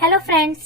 Hello friends,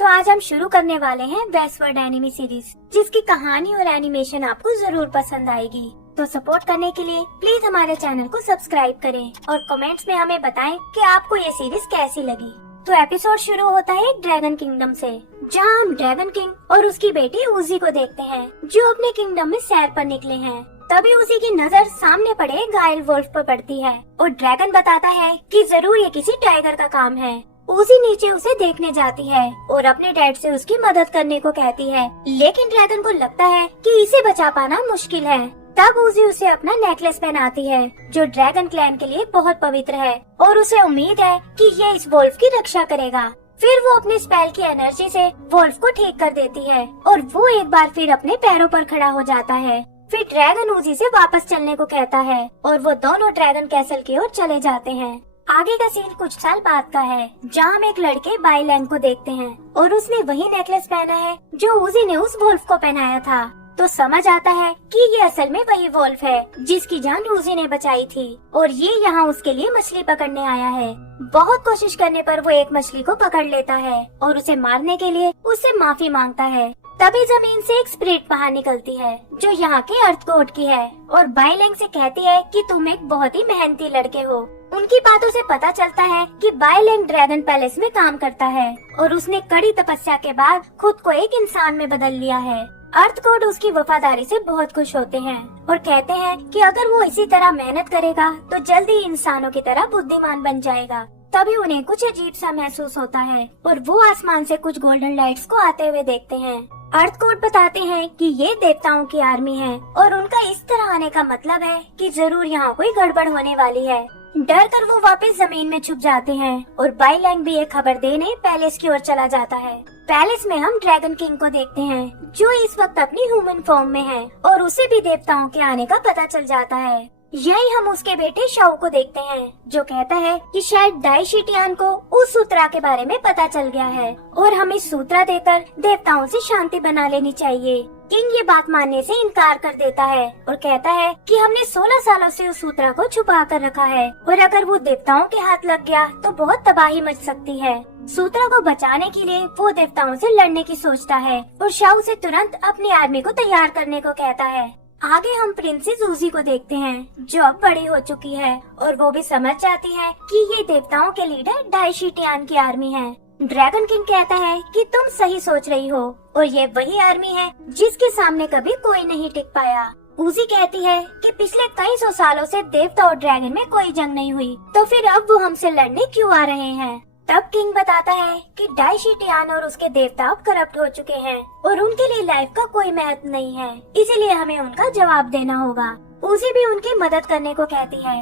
तो आज हम शुरू करने वाले हैं वेस्टवर्ल्ड एनिमी सीरीज, जिसकी कहानी और एनिमेशन आपको जरूर पसंद आएगी। तो सपोर्ट करने के लिए प्लीज हमारे चैनल को सब्सक्राइब करें और कमेंट्स में हमें बताएं कि आपको ये सीरीज कैसी लगी। तो एपिसोड शुरू होता है ड्रैगन किंगडम से, जहां हम ड्रैगन किंग और उसकी बेटी उजी को देखते हैं, जो अपने किंगडम में सैर पर निकले हैं। तभी उसी की नजर सामने पड़े घायल वुल्फ पर पड़ती है और ड्रैगन बताता है कि जरूर ये किसी टाइगर का काम है। उसी नीचे उसे देखने जाती है और अपने डैड से उसकी मदद करने को कहती है, लेकिन ड्रैगन को लगता है कि इसे बचा पाना मुश्किल है। तब उसी उसे अपना नेकलेस पहनाती है, जो ड्रैगन क्लैन के लिए बहुत पवित्र है और उसे उम्मीद है कि ये इस वुल्फ की रक्षा करेगा। फिर वो अपने स्पेल की एनर्जी से वुल्फ को ठीक कर देती है और वो एक बार फिर अपने पैरों पर खड़ा हो जाता है। फिर ड्रैगन उजी से वापस चलने को कहता है और वो दोनों ड्रैगन कैसल की ओर चले जाते हैं। आगे का सीन कुछ साल बाद का है, जहाँ हम एक लड़के बाई लैंग को देखते हैं और उसने वही नेकलेस पहना है जो उजी ने उस वुल्फ को पहनाया था। तो समझ आता है कि ये असल में वही वुल्फ है जिसकी जान उजी ने बचाई थी और ये यहाँ उसके लिए मछली पकड़ने आया है। बहुत कोशिश करने पर वो एक मछली को पकड़ लेता है और उसे मारने के लिए उससे माफी मांगता है। तभी जमीन से एक स्पिरिट बाहर निकलती है, जो यहाँ के अर्थ कोड की है और बाई लैंग से कहती है कि तुम एक बहुत ही मेहनती लड़के हो। उनकी बातों से पता चलता है कि बाई लैंग ड्रैगन पैलेस में काम करता है और उसने कड़ी तपस्या के बाद खुद को एक इंसान में बदल लिया है। अर्थ कोड उसकी वफादारी से बहुत खुश होते हैं और कहते हैं कि अगर वो इसी तरह मेहनत करेगा तो जल्दी ही इंसानों की तरह बुद्धिमान बन जाएगा। तभी उन्हें कुछ अजीब सा महसूस होता है और वो आसमान से कुछ गोल्डन लाइट्स को आते हुए देखते हैं। अर्थ कोड बताते हैं कि ये देवताओं की आर्मी है और उनका इस तरह आने का मतलब है कि जरूर यहाँ कोई गड़बड़ होने वाली है। डर कर वो वापस जमीन में छुप जाते हैं और बाई लैंग भी एक खबर देने पैलेस की ओर चला जाता है। पैलेस में हम ड्रैगन किंग को देखते हैं, जो इस वक्त अपनी ह्यूमन फॉर्म में है और उसे भी देवताओं के आने का पता चल जाता है। यही हम उसके बेटे शाओ को देखते हैं, जो कहता है कि शायद डाई शीटियान को उस सूत्रा के बारे में पता चल गया है और हमें सूत्रा देकर देवताओं से शांति बना लेनी चाहिए। किंग ये बात मानने से इनकार कर देता है और कहता है कि हमने 16 सालों से उस सूत्रा को छुपा कर रखा है और अगर वो देवताओं के हाथ लग गया तो बहुत तबाही मच सकती है। सूत्रा को बचाने के लिए वो देवताओं से लड़ने की सोचता है और शाओ से तुरंत अपनी आर्मी को तैयार करने को कहता है। आगे हम प्रिंसेस उजी को देखते हैं, जो अब बड़ी हो चुकी है और वो भी समझ जाती है कि ये देवताओं के लीडर डाई शीटियान की आर्मी है। ड्रैगन किंग कहता है कि तुम सही सोच रही हो और ये वही आर्मी है जिसके सामने कभी कोई नहीं टिक पाया। उजी कहती है कि पिछले कई सौ सालों से देवता और ड्रैगन में कोई जंग नहीं हुई, तो फिर अब वो हमसे लड़ने क्यों आ रहे हैं। तब किंग बताता है कि डाई शीटियान और उसके देवता अब करप्ट हो चुके हैं और उनके लिए लाइफ का कोई महत्व नहीं है, इसीलिए हमें उनका जवाब देना होगा। उजी भी उनकी मदद करने को कहती है,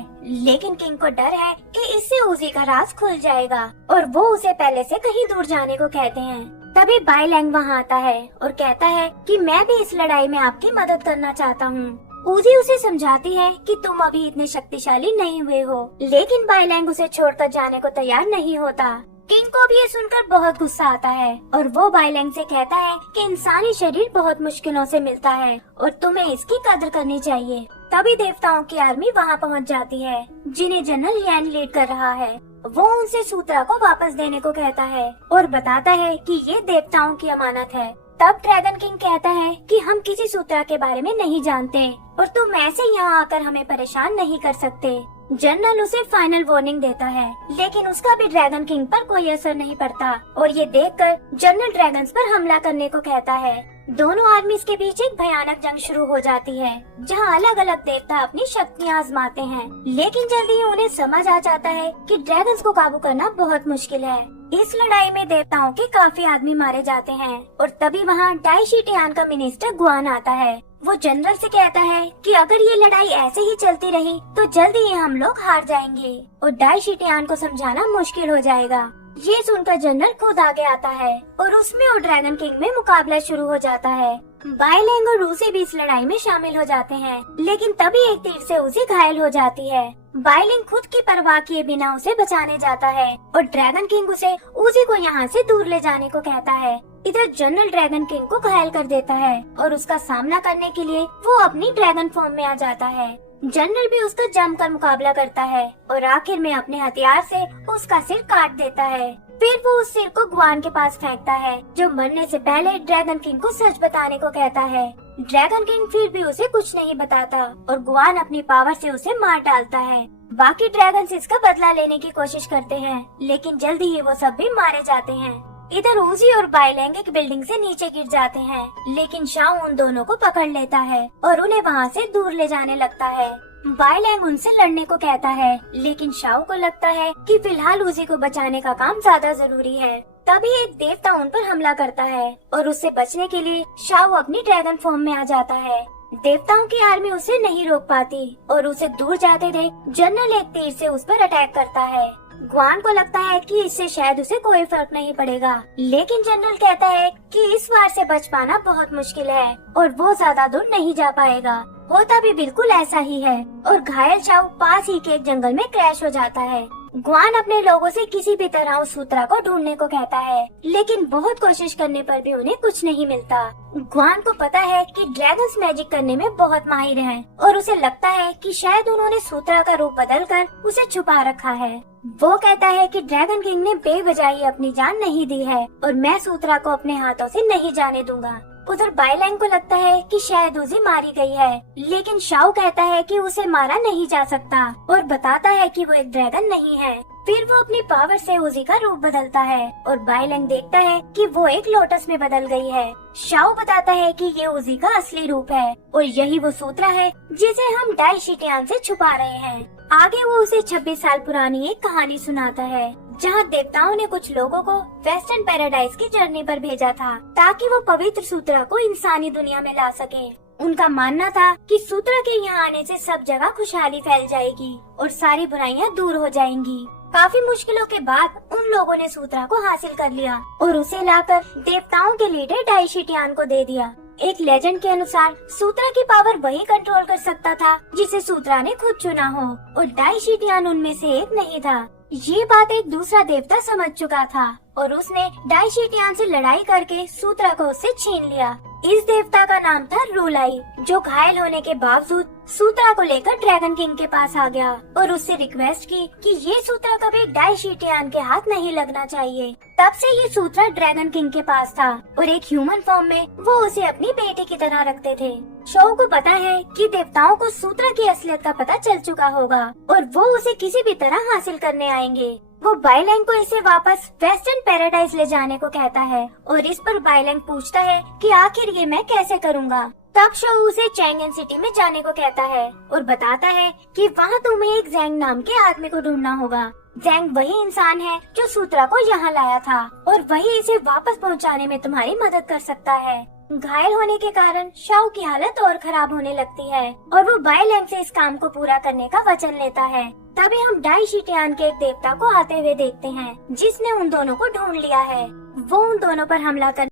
लेकिन किंग को डर है कि इससे उजी का राज खुल जाएगा और वो उसे पहले से कहीं दूर जाने को कहते हैं। तभी बाई लैंग वहाँ आता है और कहता है कि मैं भी इस लड़ाई में आपकी मदद करना चाहता हूँ। उजी उसे समझाती है कि तुम अभी इतने शक्तिशाली नहीं हुए हो, लेकिन बाई लैंग उसे छोड़कर जाने को तैयार नहीं होता। किंग को भी ये सुनकर बहुत गुस्सा आता है और वो बाई लैंग से कहता है कि इंसानी शरीर बहुत मुश्किलों से मिलता है और तुम्हें इसकी कदर करनी चाहिए। तभी देवताओं की आर्मी वहाँ पहुँच जाती है, जिन्हें जनरल यान लीड कर रहा है। वो उनसे सूत्रा को वापस देने को कहता है और बताता है कि ये देवताओं की अमानत है। तब ड्रैगन किंग कहता है कि हम किसी सूत्रा के बारे में नहीं जानते और तुम ऐसे यहाँ आकर हमें परेशान नहीं कर सकते। जनरल उसे फाइनल वार्निंग देता है, लेकिन उसका भी ड्रैगन किंग पर कोई असर नहीं पड़ता और ये देखकर जनरल ड्रैगन्स पर हमला करने को कहता है। दोनों आर्मीज के बीच एक भयानक जंग शुरू हो जाती है, जहां अलग अलग देवता अपनी शक्तियां आजमाते हैं, लेकिन जल्दी ही उन्हें समझ आ जाता है कि ड्रैगन्स को काबू करना बहुत मुश्किल है। इस लड़ाई में देवताओं के काफी आदमी मारे जाते हैं और तभी वहाँ डाई शीटियान का मिनिस्टर गुआन आता है। वो जनरल से कहता है कि अगर ये लड़ाई ऐसे ही चलती रही तो जल्दी ही हम लोग हार जाएंगे और डाई शीटियान को समझाना मुश्किल हो जाएगा। ये सुनकर जनरल खुद आगे आता है और उसमें और ड्रैगन किंग में मुकाबला शुरू हो जाता है। बाई लैंग और रूसी भी इस लड़ाई में शामिल हो जाते हैं, लेकिन तभी एक तीर से उसी घायल हो जाती है। बाई लैंग खुद की परवाह किए बिना उसे बचाने जाता है और ड्रैगन किंग उसे उसी को यहाँ से दूर ले जाने को कहता है। इधर जनरल ड्रैगन किंग को घायल कर देता है और उसका सामना करने के लिए वो अपनी ड्रैगन फॉर्म में आ जाता है। जनरल भी उसका जमकर मुकाबला करता है और आखिर में अपने हथियार से उसका सिर काट देता है। फिर वो उस सिर को ग्वान के पास फेंकता है, जो मरने से पहले ड्रैगन किंग को सच बताने को कहता है। ड्रैगन किंग फिर भी उसे कुछ नहीं बताता और ग्वान अपनी पावर से उसे मार डालता है। बाकी ड्रैगन्स इसका बदला लेने की कोशिश करते हैं, लेकिन जल्दी ही वो सब भी मारे जाते हैं। इधर उजी और बाइलैंग एक बिल्डिंग से नीचे गिर जाते हैं, लेकिन शाओ उन दोनों को पकड़ लेता है और उन्हें वहाँ से दूर ले जाने लगता है। बाइलैंग उनसे लड़ने को कहता है, लेकिन शाओ को लगता है कि फिलहाल उजी को बचाने का काम ज्यादा जरूरी है। तभी एक देवता उन पर हमला करता है और उससे बचने के लिए शाओ अपनी ड्रैगन फॉर्म में आ जाता है। देवताओं की आर्मी उसे नहीं रोक पाती और उसे दूर जाते देख जनरल एक तीर से उस पर अटैक करता है। ग्वान को लगता है कि इससे शायद उसे कोई फर्क नहीं पड़ेगा, लेकिन जनरल कहता है कि इस वार से बच पाना बहुत मुश्किल है और वो ज्यादा दूर नहीं जा पाएगा। होता भी बिल्कुल ऐसा ही है और घायल शाओ पास ही के एक जंगल में क्रैश हो जाता है। ग्वान अपने लोगों से किसी भी तरह उस सूत्रा को ढूंढने को कहता है, लेकिन बहुत कोशिश करने पर भी उन्हें कुछ नहीं मिलता। ग्वान को पता है कि ड्रैगन्स मैजिक करने में बहुत माहिर हैं और उसे लगता है कि शायद उन्होंने सूत्रा का रूप बदलकर उसे छुपा रखा है। वो कहता है कि ड्रैगन किंग ने बेवजह अपनी जान नहीं दी है और मैं सूत्रा को अपने हाथों से नहीं जाने दूंगा। उधर बाइलैंग को लगता है कि शायद उसे मारी गई है, लेकिन शाओ कहता है कि उसे मारा नहीं जा सकता और बताता है कि वो एक ड्रैगन नहीं है। फिर वो अपनी पावर से उजी का रूप बदलता है और बाइलैंग देखता है कि वो एक लोटस में बदल गई है। शाओ बताता है कि ये उजी का असली रूप है और यही वो सूत्रा है जिसे हम डाई शिटियान से छुपा रहे हैं। आगे वो उसे 26 साल पुरानी एक कहानी सुनाता है, जहाँ देवताओं ने कुछ लोगों को वेस्टर्न पैराडाइज की जर्नी पर भेजा था ताकि वो पवित्र सूत्रा को इंसानी दुनिया में ला सके। उनका मानना था कि सूत्रा के यहाँ आने से सब जगह खुशहाली फैल जाएगी और सारी बुराइयां दूर हो जाएंगी। काफी मुश्किलों के बाद उन लोगों ने सूत्रा को हासिल कर लिया और उसे लाकर देवताओं के लीडर डाई शिटियान को दे दिया। एक लेजेंड के अनुसार सूत्रा की पावर वही कंट्रोल कर सकता था जिसे सूत्रा ने खुद चुना हो और डाई शिटियान उनमें से एक नहीं था। ये बात एक दूसरा देवता समझ चुका था और उसने डाई शिटियान से लड़ाई करके सूत्रा को उससे छीन लिया। इस देवता का नाम था रूलाई, जो घायल होने के बावजूद सूत्रा को लेकर ड्रैगन किंग के पास आ गया और उससे रिक्वेस्ट की कि ये सूत्रा कभी डाई शिटियान के हाथ नहीं लगना चाहिए। तब से ये सूत्रा ड्रैगन किंग के पास था और एक ह्यूमन फॉर्म में वो उसे अपनी बेटी की तरह रखते थे। शो को पता है कि देवताओं को सूत्रा की असलियत का पता चल चुका होगा और वो उसे किसी भी तरह हासिल करने आएंगे। वो बाइलैंग को इसे वापस वेस्टर्न पैराडाइज ले जाने को कहता है और इस पर बाइलैंग पूछता है कि आखिर ये मैं कैसे करूँगा। तब शो उसे चैंगन सिटी में जाने को कहता है और बताता है कि वहाँ तुम्हें एक जैंग नाम के आदमी को ढूंढना होगा। जैंग वही इंसान है जो सूत्रा को यहाँ लाया था और वही इसे वापस पहुँचाने में तुम्हारी मदद कर सकता है। घायल होने के कारण शाओ की हालत और खराब होने लगती है और वो बाइलैंग से इस काम को पूरा करने का वचन लेता है। तभी हम डाई शिटियान के एक देवता को आते हुए देखते हैं जिसने उन दोनों को ढूंढ लिया है। वो उन दोनों पर हमला कर